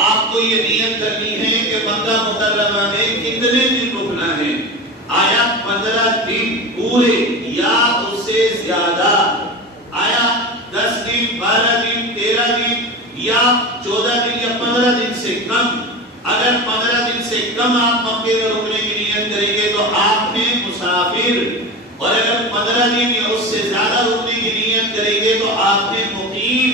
آپ کو یہ نیت کرنی ہے کہ مکہ مکرمہ میں کتنے دن رکنا ہے. آیا 15 دن پورے یا اس سے زیادہ؟ آیا 10 دن 12 دن 13 دن یا 14 دن یا 15 دن سے کم؟ اگر 15 دن سے کم آپ مکے میں رکنے کی نیت کریں گے تو آپ نے مسافر، اور اگر 15 دن یا اس سے زیادہ رکنے کی نیت کریں گے تو آپ نے مقیم.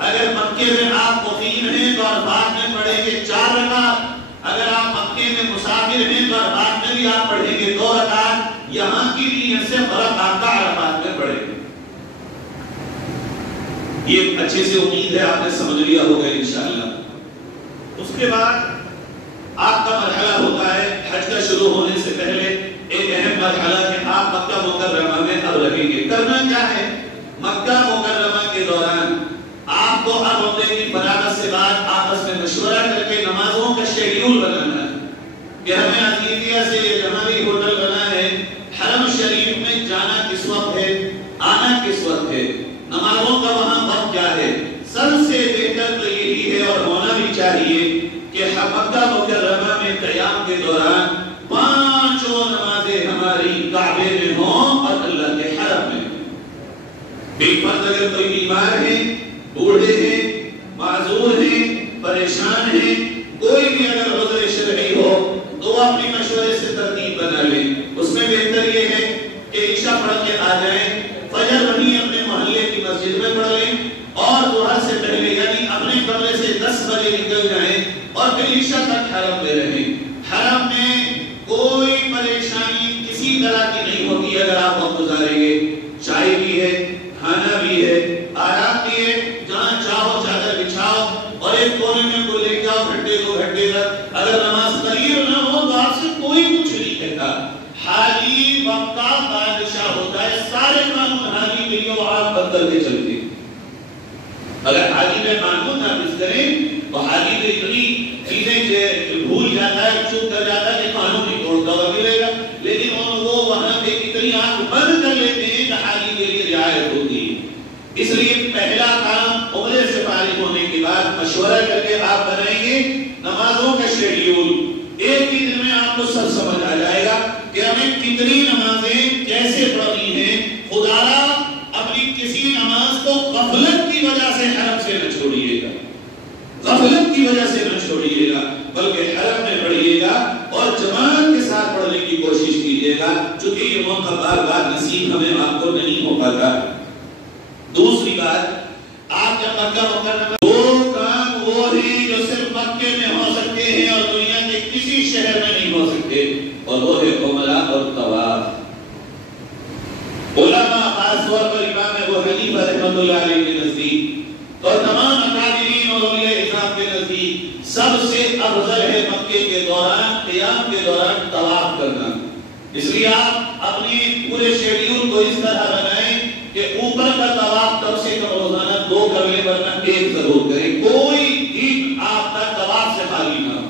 اگر مکے میں آپ مقیم ہیں تو عرفات میں پڑھیں گے 4 رکعت. اگر آپ مکے میں مسافر ہیں تو عرفات میں بھی آپ پڑھیں گے 2 رکعت. یہاں کی نیت سے فرق آتا عرفات میں پڑھیں گے. یہ اچھے سے امید ہے آپ نے سمجھ لیا ہوگا انشاءاللہ. اس کے بعد آپ کا مرحلہ ہوتا ہے حج کا شروع ہونے سے پہلے ایک اہم مرحلہ کہ آپ مکہ مکرمہ میں اب رہیں گے. کرنا کیا ہے؟ مکہ مکرمہ کے دوران آپ کو اب عمرے کی فراغت سے بعد آپس میں مشورہ کر کے نمازوں کا شیڈیول بنانا ہے کہ ہمیں عزیزیہ سے جہاں بھی ہوٹل بنا ہے حرم شریف میں جانا کس وقت ہے، آنا کس وقت ہے، نمازوں کا وہاں وقت کیا ہے. سب سے بہتر تو یہی ہے اور ہونا بھی چاہیے کہ مکہ مکرمہ میں قیام کے دوران 5 نمازیں ہماری کعبے میں ہوں اور اللہ کے حرم میں. بالفرض اگر کوئی بیمار ہے، بوڑھے ہیں، معذور ہیں، پریشان ہیں، کوئی بھی اگر عذر شرعی ہو تو وہ اپنی مشورے سے ترتیب بنا لیں. اس میں بہتر یہ ہے کہ عشاء پڑھ کے آ جائیں، فجر وہیں اپنے محلے کی مسجد میں پڑھ لیں اور ظہر سے پہلے یعنی اپنے کمرے سے 10 بجے نکل جائیں اور پھر عشاء تک حرم میں رہیں. حرم میں کوئی پریشانی کسی طرح کی نہیں ہوتی اگر آپ وقت گزاریں گے. چائے بھی ہے، کھانا بھی ہے، آرام بھی ہے، جہاں چاہو چادر بچھاؤ اور ایک کونے میں کو لے جاؤ گھنٹے 2 گھنٹے تک. اگر نماز قلیل نہ ہو تو آپ سے کوئی کچھ نہیں کہتا. حاجی وقت کا بادشاہ ہوتا ہے، سارے قانون حاجی کے لیے آپ بدل کے چلتے. اگر حاجی میں قانون نافذ کریں تو حاجی میں اتنی چیزیں بھول جاتا ہے، چوک کر جاتا ہے کہ قانون نہیں توڑتا ہوا ملے گا. لیکن وہ وہاں پہ اتنی آنکھ بند کر لیتے ہیں کہ حاجی کے لیے رعایت ہوتی ہے. اس لیے پہلا کام عمرے سے فارغ ہونے کے بعد مشورہ کر کے آپ بنائیں گے نمازوں کا شیڈیول. ایک ہی دن میں آپ کو سب سمجھ آ جائے گا کہ ہمیں کتنی نمازیں کیسے پڑھنی ہیں. خدا اپنی کسی نماز کو غفلت کی وجہ سے حرم سے نہ چھوڑیے گا، غفلت کی وجہ سے نہ چھوڑیے گا، بلکہ حرم میں پڑھیے گا اور جماعت کے ساتھ پڑھنے کی کوشش کیجیے گا، چونکہ یہ موقع بار بار نصیب ہمیں آپ کو نہیں ہو پاتا. دوسری بات، آپ جب مکہ مکرمہ 2 کام وہ ہیں جو صرف مکے میں ہو سکتے ہیں اور دنیا کے کسی شہر میں نہیں ہو سکتے، اور وہ ہے عمرہ اور طواف. علماء خاص طور پر امام ابو حنیفہ رحمۃ اللہ علیہ کے نزدیک اور تمام اکابرین اور اولیاء اعظام کے نزدیک سب سے افضل ہے مکے کے دوران قیام کے دوران طواف کرنا. اس لیے آپ اپنے پورے شیڈیول کو اس طرح بنائیں کہ اوپر کا طواف کم سے کم روزانہ 2 کر لیں ورنہ 1 ضرور کریں. کوئی دن آپ کا طواف سے خالی نہ ہو.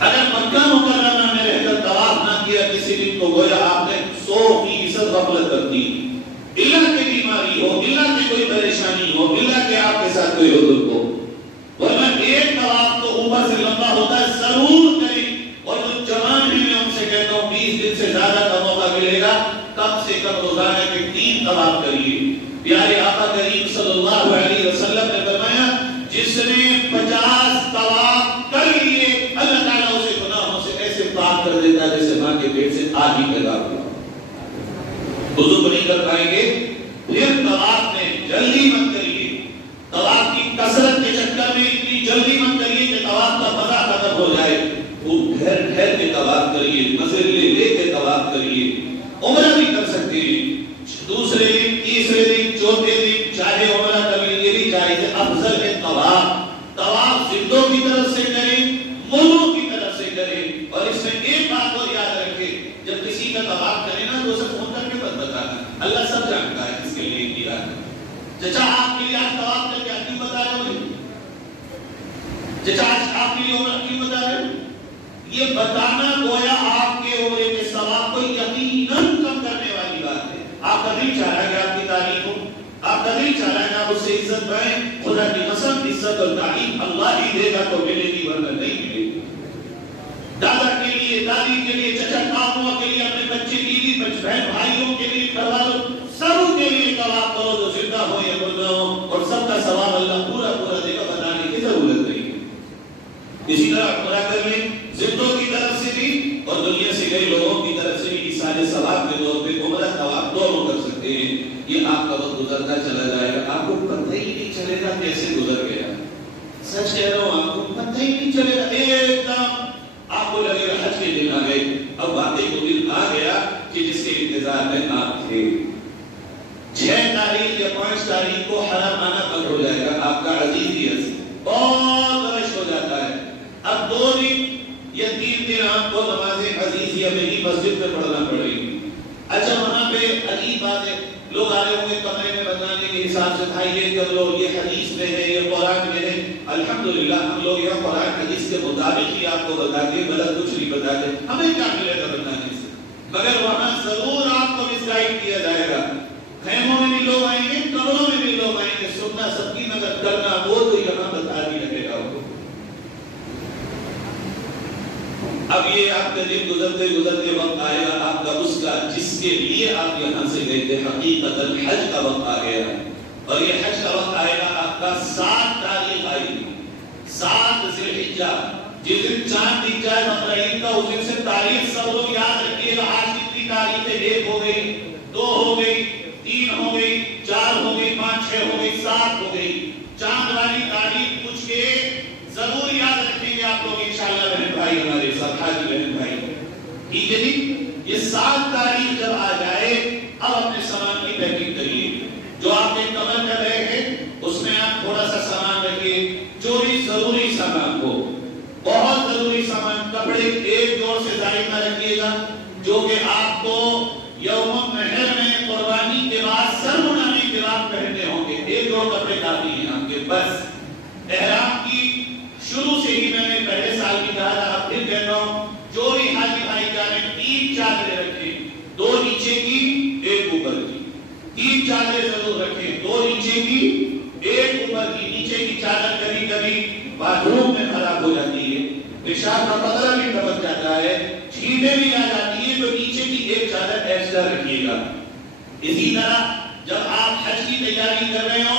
اگر مکہ مکرمہ میں رہ کر طواف نہ کیا کسی دن تو گویا آپ نے 100% غفلت کر دی. اللہ کی بیماری ہو، اللہ کی کوئی پریشانی ہو، اللہ کے آپ کے ساتھ کوئی عذر ہو، ورنہ ایک طواف تو اوپر سے لمبا ہوتا ہے ضرور کریں. اور جو جوان ہیں میں ان سے کہتا ہوں 20 دن سے زیادہ کا موقع ملے گا کم سے کم روزانہ کے 3 طواف کریے. پیارے آقا کریم صلی اللہ علیہ وسلم نے فرمایا جس نے 50 طواف کر لیے اللہ تعالیٰ اسے گناہوں سے ایسے پاک کر دیتا ہے جیسے ماں کے پیٹ سے آج ہی پیدا ہوا. وضو کو نہیں کر پائیں گے پھر طواف میں جلدی مت کریے. طواف کی کثرت کے چکر میں اتنی جلدی مت کریے کہ طواف کا مزہ ختم ہو جائے. وہ ٹھہر ٹھہر کے طواف کریے، مزے لے لے کے طواف کریے. عمرہ بھی کر سکتے ہیں دوسرے دن، تیسرے دن، چوتھے دن، چاہے عمرہ کبھی یہ بھی جائز ہے. افضل ہے طواف. طواف زندوں کی طرف سے کریں، مردوں کی طرف سے کریں. اور اس میں ایک بات کو یاد رکھیں، جب کسی کا طواف کرے نا تو اسے فون کر کے مت بتانا، اللہ سب جانتا ہے اس کے لیے کیا ہے. چچا آپ کے لیے آج طواف کر کے کیوں بتا رہے ہو؟ چچا آج آپ کے لیے عمرہ کیوں بتا رہے ہو؟ یہ بتانا گویا آپ کے عمرے کے ثواب کو یقیناً کم کرنے والی بات ہے. آپ کا دل چاہ رہا ہے کہ آپ کی تعریف ہو، آپ کا دل چاہ رہا ہے آپ اس سے عزت پائیں، خدا کی قسم عزت اور تعریف اللہ ہی دے گا تو ملے گی ورنہ نہیں ملے گی۔ دادا کے لیے، دادی کے لیے، چچا کاموں کے لیے، اپنے بچے بیوی بہن بھائیوں کے لیے، گھر والوں سب کے لیے ثواب کرو تو زندہ ہو یا مردہ ہو، اور سب کا ثواب اللہ پورا پورا دے گا، بتانے کی ضرورت نہیں ہے۔ اسی طرح پورا کر لیں زندوں کی طرف سے بھی اور دنیا سے گئے لوگوں کی طرف سے بھی سارے ثواب کے طور پہ عمرہ ثواب دونوں کر سکتے ہیں۔ یہ آپ کا وقت گزرتا چلا جائے گا، آپ کو پتہ ہی نہیں چلے گا کیسے گزر گیا۔ سچ کہہ رہا ہوں، آپ کو پتہ ہی نہیں چلے گا، ایک دم آپ کو لگے گا حج کے دن آ گئے۔ اب واقعی وہ دن آ گیا کہ جس کے انتظار میں آپ تھے۔ 6 تاریخ یا 5 تاریخ کو حرم آنا بند ہو جائے گا، آپ کا عزیز ہی عزیز بہت رش ہو جاتا ہے۔ اب 2 دن یا 3 دن آپ کو نماز عزیزیہ میں ہی مسجد میں پڑھنا پڑے گی۔ اچھا وہاں پہ عجیب بات ہے، لوگ آ رہے ہوں گے کمرے میں بتانے کے حساب سے، بھائی یہ کر لو، یہ حدیث میں ہے، یہ قرآن میں ہے۔ الحمدللہ ہم لوگ یہ قرآن حدیث کے مطابق ہی آپ کو بتاتے ہیں، غلط کچھ نہیں بتاتے، ہمیں کیا ملے گا بتانے سے، مگر وہاں ضرور آپ کو مس گائیڈ کیا جائے گا۔ خیموں میں بھی لوگ آئیں گے، کمروں میں بھی لوگ آئیں گے، سننا سب کی مگر کرنا وہ تو یہاں بتا بھی رکھے گا۔ اب یہ آپ کا دن گزرتے گزرتے وقت آئے گا آپ کا اس کا جس کے لیے آپ یہاں سے گئے تھے، حقیقتاً حج کا وقت آ گیا ہے، اور یہ حج کا وقت آئے گا آپ کا 7 تاریخ آئے گی، 7 ذی الحجہ، جس دن چاند دکھ جائے بقرعید کا، اس دن سے تاریخ سب لوگ یاد رکھیے گا۔ آج کتنی تاریخ ہے؟ 1 ہو گئی، 2 ہو گئی، 3 ہو گئی، 4 ہو گئی، 5 6 ہو گئی، 7 ہو گئی۔ چاند والی تاریخ پوچھ کے ضرور یاد رکھیں گے آپ لوگ انشاءاللہ بہن بھائی، ہمارے ساتھ حاجی بہن بھائی، ٹھیک ہے جی۔ یہ 7 تاریخ جب آ جائے اب اپنے سامان کی پیکنگ کریے، جو آپ کے کمر میں رہے ہیں اس میں آپ تھوڑا سا سامان رکھیے، جو بھی ضروری سامان ہو، بہت ضروری سامان، کپڑے ایک جوڑ سے زائد نہ رکھیے گا، جو کہ آپ کو یوم محر میں قربانی کے بعد سر منانے کے بعد پہننے ہوں گے۔ 1 جوڑ کپڑے کافی ہیں آپ کے، بس۔ احرام کی شروع سے ہی میں نے پہلے سال کی کہا تھا، اب پھر کہتا ہوں، جو بھی حاجی بھائی جا رہے ہیں 3 چادریں رکھیں، 2 نیچے کی 1 اوپر کی، 3 چادریں ضرور رکھیں، 2 نیچے کی 1 اوپر کی۔ نیچے کی چادر کبھی کبھی باتھ روم میں خراب ہو جاتی ہے، پیشاب کا قطرہ بھی ٹپک جاتا ہے، چھینٹیں بھی آ جاتی ہیں، تو نیچے کی 1 چادر ایکسٹرا رکھیے گا۔ اسی طرح جب آپ حج کی تیاری کر رہے ہو